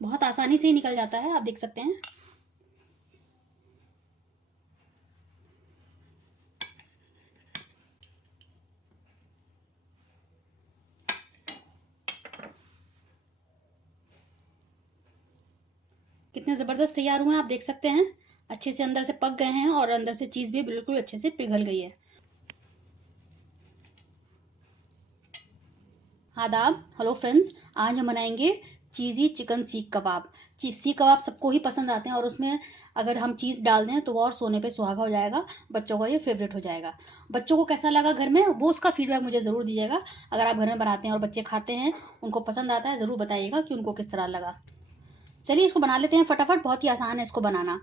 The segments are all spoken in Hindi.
बहुत आसानी से ही निकल जाता है, आप देख सकते हैं। कितने ज़बरदस्त तैयार हुए हैं, आप देख सकते हैं। अच्छे से अंदर से पक गए हैं और अंदर से चीज़ भी बिल्कुल अच्छे से पिघल गई है। आदाब, हेलो फ्रेंड्स। आज हम बनाएंगे चीज़ी चिकन सीख कबाब। सीख कबाब सबको ही पसंद आते हैं और उसमें अगर हम चीज़ डाल दें तो वो और सोने पे सुहागा हो जाएगा। बच्चों का ये फेवरेट हो जाएगा। बच्चों को कैसा लगा घर में, वो उसका फीडबैक मुझे ज़रूर दीजिएगा। अगर आप घर में बनाते हैं और बच्चे खाते हैं, उनको पसंद आता है, ज़रूर बताइएगा कि उनको किस तरह लगा। चलिए इसको बना लेते हैं फटाफट, बहुत ही आसान है इसको बनाना।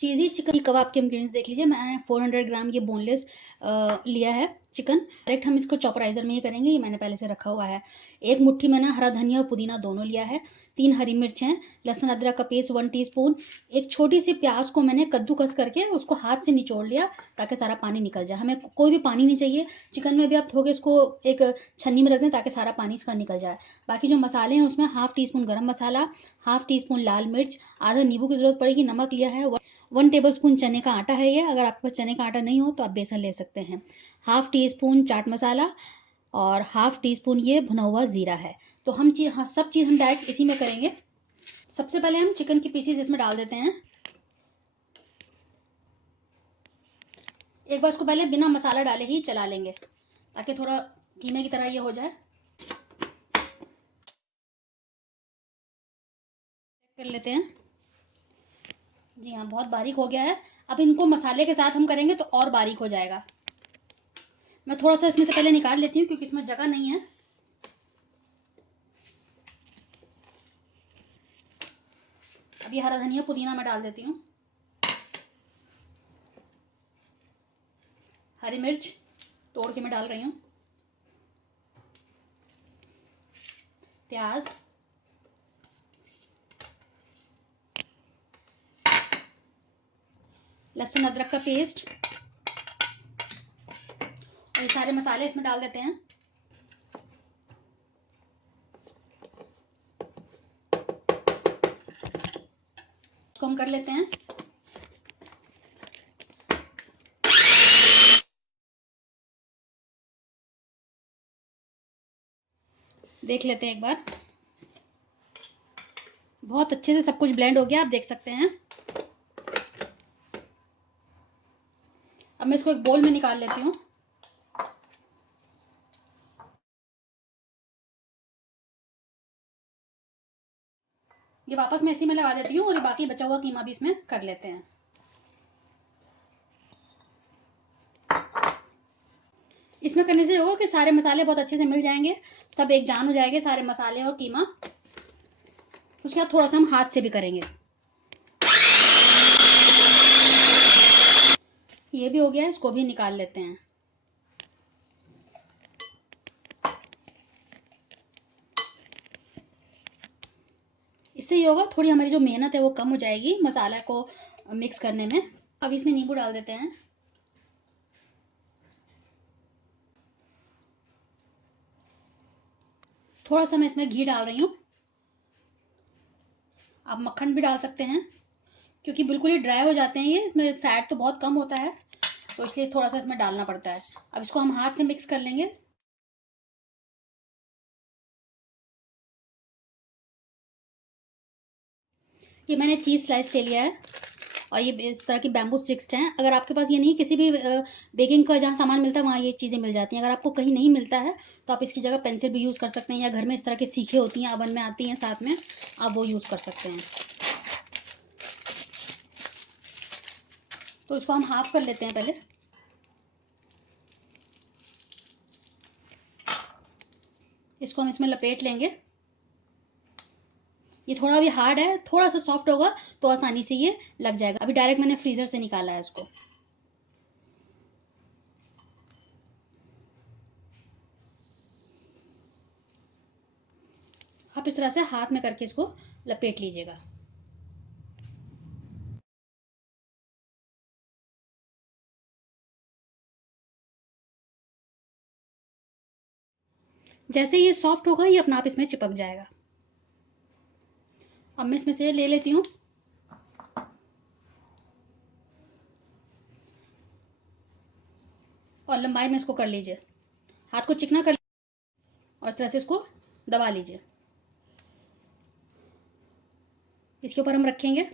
चीज़ी चिकन कबाब के इंग्रेडिएंट्स देख लीजिए। मैंने 400 ग्राम ये बोनलेस लिया है चिकन। डायरेक्ट हम इसको चॉपराइजर में ही करेंगे, ये मैंने पहले से रखा हुआ है। एक मुट्ठी मैंने हरा धनिया और पुदीना दोनों लिया है। 3 हरी मिर्च हैं। लहसुन अदरक का पेस्ट 1 टीस्पून। एक छोटी सी प्याज को मैंने कद्दूकस करके उसको हाथ से निचोड़ लिया ताकि सारा पानी निकल जाए। हमें कोई भी पानी नहीं चाहिए। चिकन में भी आप थोड़े इसको एक छन्नी में रख दें ताकि सारा पानी इसका निकल जाए। बाकी जो मसाले हैं उसमें हाफ टी स्पून गर्म मसाला, हाफ टी स्पून लाल मिर्च, आधा नींबू की जरूरत पड़ेगी, नमक लिया है, 1 टेबलस्पून चने का आटा है ये। अगर आपके पास चने का आटा नहीं हो तो आप बेसन ले सकते हैं। Half tea spoon chaat masala और हाफ टी स्पून ये भुना हुआ जीरा है। तो हम सब चीज़ हम डायरेक्ट इसी में करेंगे। सबसे पहले हम चिकन की पीसीज इसमें डाल देते हैं। एक बार इसको पहले बिना मसाला डाले ही चला लेंगे ताकि थोड़ा कीमे की तरह ये हो जाए। कर लेते हैं। जी हाँ, बहुत बारीक हो गया है। अब इनको मसाले के साथ हम करेंगे तो और बारीक हो जाएगा। मैं थोड़ा सा इसमें से पहले निकाल लेती हूँ क्योंकि इसमें जगह नहीं है। अब ये हरा धनिया पुदीना मैं डाल देती हूँ। हरी मिर्च तोड़ के मैं डाल रही हूँ। प्याज, लहसुन अदरक का पेस्ट और ये सारे मसाले इसमें डाल देते हैं। इसको हम कर लेते हैं। देख लेते हैं एक बार। बहुत अच्छे से सब कुछ ब्लेंड हो गया, आप देख सकते हैं। अब मैं इसको एक बोल में निकाल लेती हूँ। ये वापस मैं इसी में लगा देती हूँ और ये बाकी बचा हुआ कीमा भी इसमें कर लेते हैं। इसमें करने से होगा कि सारे मसाले बहुत अच्छे से मिल जाएंगे, सब एक जान हो जाएंगे सारे मसाले और कीमा। उसके बाद थोड़ा सा हम हाथ से भी करेंगे। ये भी हो गया, इसको भी निकाल लेते हैं। इससे ये होगा थोड़ी हमारी जो मेहनत है वो कम हो जाएगी मसाला को मिक्स करने में। अब इसमें नींबू डाल देते हैं। थोड़ा सा मैं इसमें घी डाल रही हूँ। आप मक्खन भी डाल सकते हैं क्योंकि बिल्कुल ही ड्राई हो जाते हैं ये, इसमें फैट तो बहुत कम होता है तो इसलिए थोड़ा सा इसमें डालना पड़ता है। अब इसको हम हाथ से मिक्स कर लेंगे। ये मैंने चीज़ स्लाइस ले लिया है और ये इस तरह की बैम्बू स्टिक्स हैं। अगर आपके पास ये नहीं, किसी भी बेकिंग का जहाँ सामान मिलता है वहाँ ये चीज़ें मिल जाती हैं। अगर आपको कहीं नहीं मिलता है तो आप इसकी जगह पेंसिल भी यूज़ कर सकते हैं, या घर में इस तरह की सीखें होती हैं, अवन में आती हैं साथ में, आप वो यूज़ कर सकते हैं। तो इसको हम हाफ कर लेते हैं पहले। इसको हम इसमें लपेट लेंगे। ये थोड़ा भी हार्ड है, थोड़ा सा सॉफ्ट होगा तो आसानी से ये लग जाएगा। अभी डायरेक्ट मैंने फ्रीजर से निकाला है इसको। आप इस तरह से हाथ में करके इसको लपेट लीजिएगा। जैसे ये सॉफ्ट होगा ये अपने आप इसमें चिपक जाएगा। अब मैं इसमें से ले लेती हूँ और लंबाई में इसको कर लीजिए, हाथ को चिकना कर और इस तरह से इसको दबा लीजिए। इसके ऊपर हम रखेंगे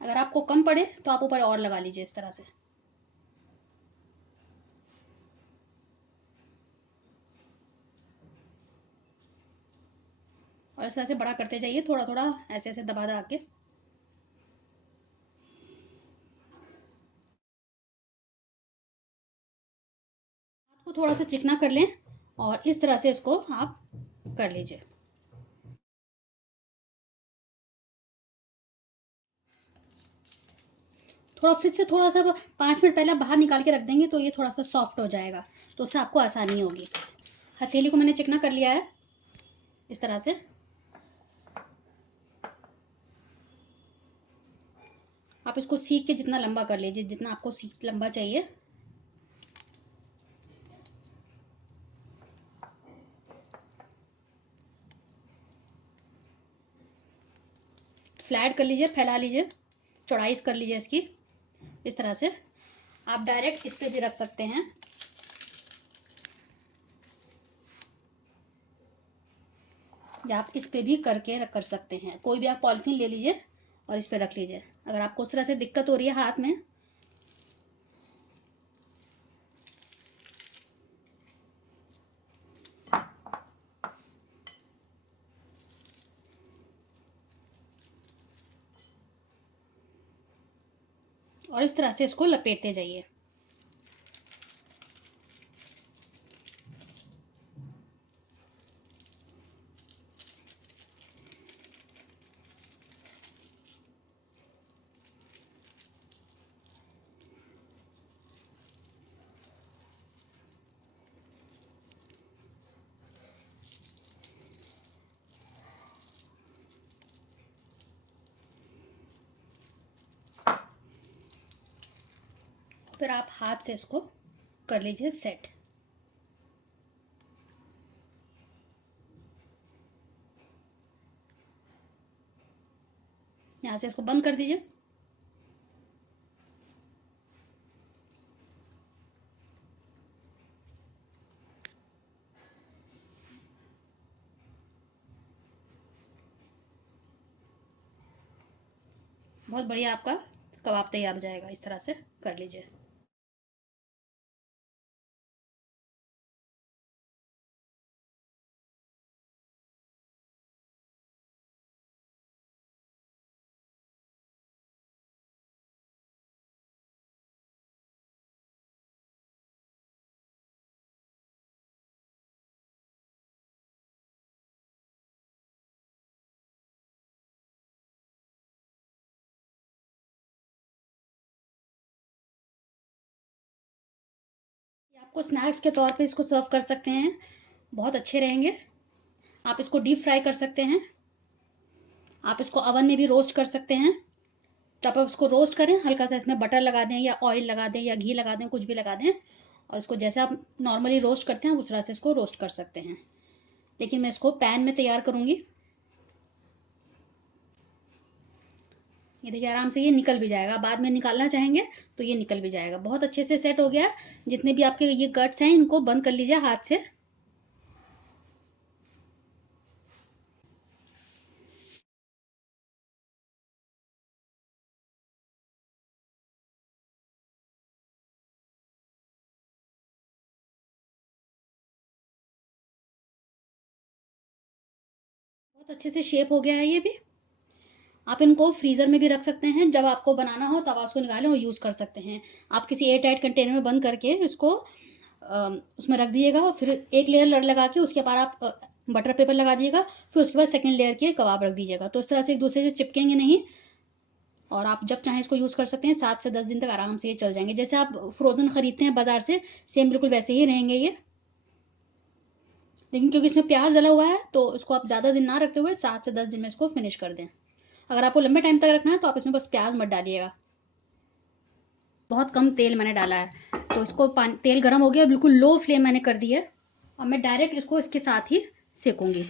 अगर आपको कम पड़े तो आप ऊपर और लगा लीजिए इस तरह से। और इस तरह से बड़ा करते जाइए, थोड़ा थोड़ा ऐसे ऐसे दबा दबा के। हाथ को थोड़ा सा चिकना कर लें और इस तरह से इसको आप कर लीजिए। थोड़ा फ्रिज से थोड़ा सा 5 मिनट पहले बाहर निकाल के रख देंगे तो ये थोड़ा सा सॉफ्ट हो जाएगा, तो उससे आपको आसानी होगी। हथेली को मैंने चिकना कर लिया है इस तरह से। आप इसको सीख के जितना लंबा कर लीजिए, जितना आपको सीख लंबा चाहिए। फ्लैट कर लीजिए, फैला लीजिए, चौड़ाई कर लीजिए इसकी इस तरह से। आप डायरेक्ट इस पे भी रख सकते हैं, या आप इस पे भी करके कर सकते हैं। कोई भी आप पॉलिथीन ले लीजिए और इस पे रख लीजिए। अगर आपको उस तरह से दिक्कत हो रही है हाथ में, और इस तरह से इसको लपेटते जाइए। फिर आप हाथ से इसको कर लीजिए सेट। यहाँ से इसको बंद कर दीजिए। बहुत बढ़िया आपका कबाब तैयार हो जाएगा, इस तरह से कर लीजिए। आपको स्नैक्स के तौर पे इसको सर्व कर सकते हैं, बहुत अच्छे रहेंगे। आप इसको डीप फ्राई कर सकते हैं, आप इसको ओवन में भी रोस्ट कर सकते हैं। जब आप इसको रोस्ट करें, हल्का सा इसमें बटर लगा दें या ऑयल लगा दें या घी लगा दें, कुछ भी लगा दें, और इसको जैसे आप नॉर्मली रोस्ट करते हैं उस तरह से इसको रोस्ट कर सकते हैं। लेकिन मैं इसको पैन में तैयार करूंगी। ये देखिए आराम से ये निकल भी जाएगा, बाद में निकालना चाहेंगे तो ये निकल भी जाएगा। बहुत अच्छे से सेट हो गया। जितने भी आपके ये गट्स हैं इनको बंद कर लीजिए हाथ से। बहुत अच्छे से शेप हो गया है ये भी। आप इनको फ्रीजर में भी रख सकते हैं, जब आपको बनाना हो तब आप उसको निकालें और यूज कर सकते हैं। आप किसी एयर टाइट कंटेनर में बंद करके इसको उसमें रख दिएगा और फिर एक लेयर लगा के उसके बाद आप बटर पेपर लगा दिएगा, फिर उसके बाद सेकंड लेयर के कबाब रख दीजिएगा, तो इस तरह से एक दूसरे से चिपकेंगे नहीं। और आप जब चाहें इसको यूज कर सकते हैं, 7 से 10 दिन तक आराम से ये चल जाएंगे। जैसे आप फ्रोजन खरीदते हैं बाजार से, सेम बिल्कुल वैसे ही रहेंगे ये। लेकिन क्योंकि इसमें प्याज डला हुआ है तो इसको आप ज़्यादा दिन ना रखते हुए 7 से 10 दिन में इसको फिनिश कर दें। अगर आपको लंबे टाइम तक रखना है तो आप इसमें बस प्याज मत डालिएगा। बहुत कम तेल मैंने डाला है, तो इसको तेल गर्म हो गया, बिल्कुल लो फ्लेम मैंने कर दी है। अब मैं डायरेक्ट इसको इसके साथ ही सेकूंगी।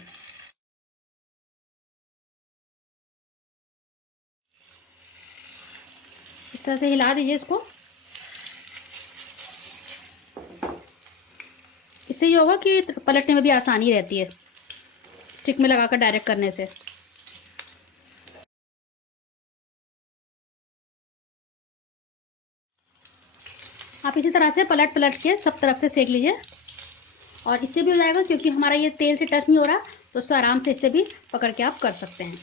इस तरह से हिला दीजिए इसको। इससे ये होगा कि पलटने में भी आसानी रहती है स्टिक में लगाकर डायरेक्ट करने से। आप इसी तरह से पलट पलट के सब तरफ से सेक लीजिए। और इससे भी हो जाएगा क्योंकि हमारा ये तेल से टच नहीं हो रहा, तो उससे आराम से इससे भी पकड़ के आप कर सकते हैं।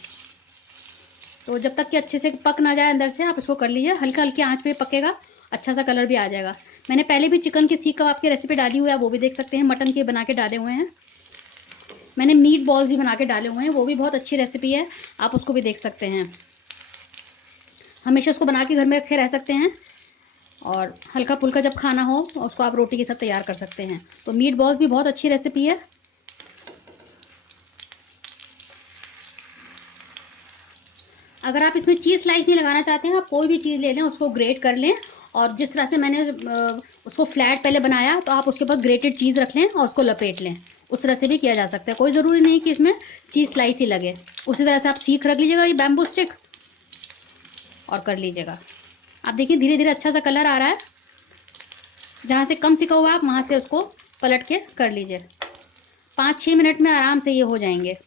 तो जब तक कि अच्छे से पक ना जाए अंदर से, आप इसको कर लीजिए। हल्का हल्की आंच पे पकेगा, अच्छा सा कलर भी आ जाएगा। मैंने पहले भी चिकन की सीख कबाब की रेसिपी डाली हुई है, वो भी देख सकते हैं। मटन के बना के डाले हुए हैं। मैंने मीट बॉल्स भी बना के डाले हुए हैं, वो भी बहुत अच्छी रेसिपी है, आप उसको भी देख सकते हैं। हमेशा उसको बना के घर में रखे रह सकते हैं, और हल्का फुल्का जब खाना हो उसको आप रोटी के साथ तैयार कर सकते हैं। तो मीट बॉल्स भी बहुत अच्छी रेसिपी है। अगर आप इसमें चीज़ स्लाइस नहीं लगाना चाहते हैं, आप कोई भी चीज़ ले लें, उसको ग्रेट कर लें। और जिस तरह से मैंने उसको फ्लैट पहले बनाया, तो आप उसके ऊपर ग्रेटेड चीज़ रख लें और उसको लपेट लें। उस तरह से भी किया जा सकता है, कोई ज़रूरी नहीं कि इसमें चीज़ स्लाइस ही लगे। उसी तरह से आप सीख रख लीजिएगा ये बैम्बू स्टिक और कर लीजिएगा। आप देखिए धीरे धीरे अच्छा सा कलर आ रहा है। जहाँ से कम सिका हुआ है आप वहाँ से उसको पलट के कर लीजिए। 5-6 मिनट में आराम से ये हो जाएंगे।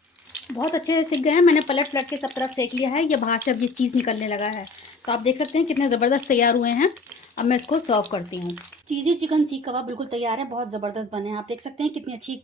बहुत अच्छे से सिक गए हैं। मैंने पलट पलट के सब तरफ सेक लिया है। ये बाहर से अब ये चीज़ निकलने लगा है, तो आप देख सकते हैं कितने ज़बरदस्त तैयार हुए हैं। अब मैं इसको सर्व करती हूँ। चीज़ी चिकन सीख कबाब बिल्कुल तैयार है, बहुत ज़बरदस्त बने हैं। आप देख सकते हैं कितनी अच्छी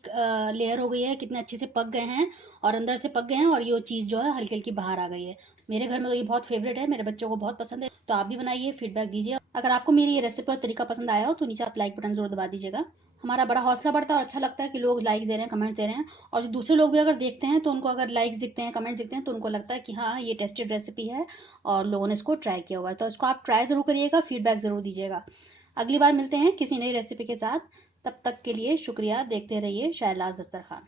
लेयर हो गई है, कितने अच्छे से पक गए हैं और अंदर से पक गए हैं, और ये चीज़ जो है हल्की हल्की बाहर आ गई है। मेरे घर में तो ये बहुत फेवरेट है, मेरे बच्चों को बहुत पसंद है। तो आप भी बनाइए, फीडबैक दीजिए। अगर आपको मेरी ये रेसिपी और तरीका पसंद आया हो तो नीचे आप लाइक बटन जरूर दबा दीजिएगा। हमारा बड़ा हौसला बढ़ता है और अच्छा लगता है कि लोग लाइक दे रहे हैं, कमेंट दे रहे हैं। और जो दूसरे लोग भी अगर देखते हैं तो उनको अगर लाइक्स दिखते हैं, कमेंट्स दिखते हैं, तो उनको लगता है कि हाँ ये टेस्टेड रेसिपी है और लोगों ने इसको ट्राई किया हुआ है। तो इसको आप ट्राई ज़रूर करिएगा, फीडबैक ज़रूर दीजिएगा। अगली बार मिलते हैं किसी नई रेसिपी के साथ। तब तक के लिए शुक्रिया। देखते रहिए शाहलाज दस्तरखान।